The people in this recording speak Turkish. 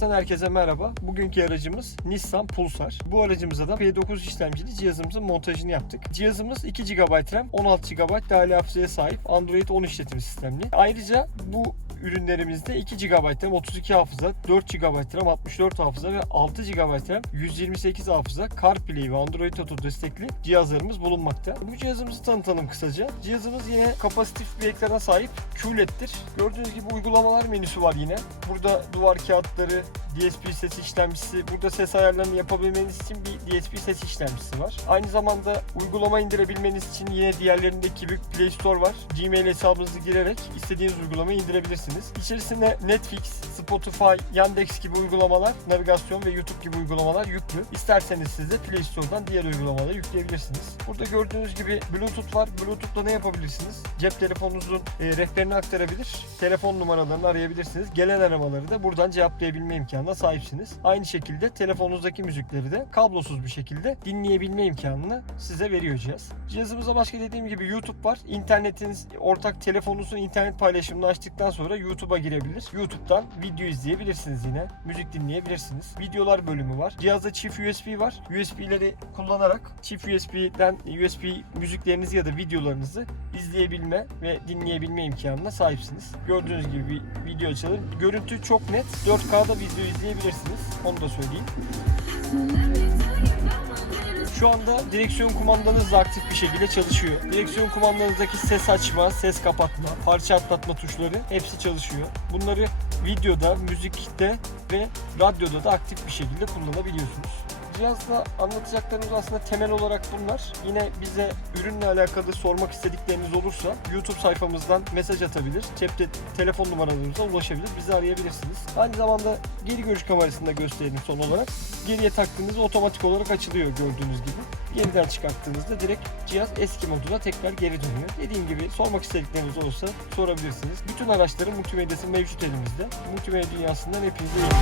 Herkese merhaba. Bugünkü aracımız Nissan Pulsar. Bu aracımıza da P9 işlemcili cihazımızın montajını yaptık. Cihazımız 2 GB RAM, 16 GB dahili hafızaya sahip Android 10 işletim sistemli. Ayrıca bu ürünlerimizde 2 GB RAM, 32 hafıza, 4 GB RAM, 64 hafıza ve 6 GB RAM, 128 hafıza, CarPlay ve Android Auto destekli cihazlarımız bulunmakta. Bu cihazımızı tanıtalım kısaca. Cihazımız yine kapasitif bir ekrana sahip QLED'dir. Gördüğünüz gibi uygulamalar menüsü var yine. Burada duvar kağıtları, DSP ses işlemcisi, burada ses ayarlarını yapabilmeniz için bir DSP ses işlemcisi var. Aynı zamanda uygulama indirebilmeniz için yine diğerlerindeki gibi Play Store var. Gmail hesabınızı girerek istediğiniz uygulamayı indirebilirsiniz. İçerisinde Netflix, Spotify, Yandex gibi uygulamalar, navigasyon ve YouTube gibi uygulamalar yüklü. İsterseniz siz de Play Store'dan diğer uygulamaları yükleyebilirsiniz. Burada gördüğünüz gibi Bluetooth var. Bluetooth'ta ne yapabilirsiniz? Cep telefonunuzun e, rehberini aktarabilir, telefon numaralarını arayabilirsiniz. Gelen aramaları da buradan cevaplayabilme imkanına sahipsiniz. Aynı şekilde telefonunuzdaki müzikleri de kablosuz bir şekilde dinleyebilme imkanını size veriyor cihaz. Cihazımızda başka dediğim gibi YouTube var. İnternetiniz, ortak telefonunuzun internet paylaşımını açtıktan sonra YouTube'a girebilir. YouTube'dan video izleyebilirsiniz yine. Müzik dinleyebilirsiniz. Videolar bölümü var. Cihazda çift USB var. USB'leri kullanarak çift USB'den USB müziklerinizi ya da videolarınızı izleyebilme ve dinleyebilme imkanına sahipsiniz. Gördüğünüz gibi bir video açalım. Görüntü çok net. 4K'da video izleyebilirsiniz. Onu da söyleyeyim. Şu anda direksiyon kumandanız da aktif bir şekilde çalışıyor. Direksiyon kumandanızdaki ses açma, ses kapatma, parça atlatma tuşları hepsi çalışıyor. Bunları videoda, müzikte ve radyoda da aktif bir şekilde kullanabiliyorsunuz. Cihazda anlatacaklarımız aslında temel olarak bunlar. Yine bize ürünle alakalı sormak istedikleriniz olursa YouTube sayfamızdan mesaj atabilir. Cepte telefon numaralarımıza ulaşabilir. Bizi arayabilirsiniz. Aynı zamanda geri görüş kamerasını da gösterelim son olarak. Geriye taktığınızda otomatik olarak açılıyor gördüğünüz gibi. Yeniden çıkarttığınızda direkt cihaz eski moduna tekrar geri dönüyor. Dediğim gibi sormak istedikleriniz olursa sorabilirsiniz. Bütün araçların multimedyası mevcut elimizde. Multimedya dünyasından hepinize iyi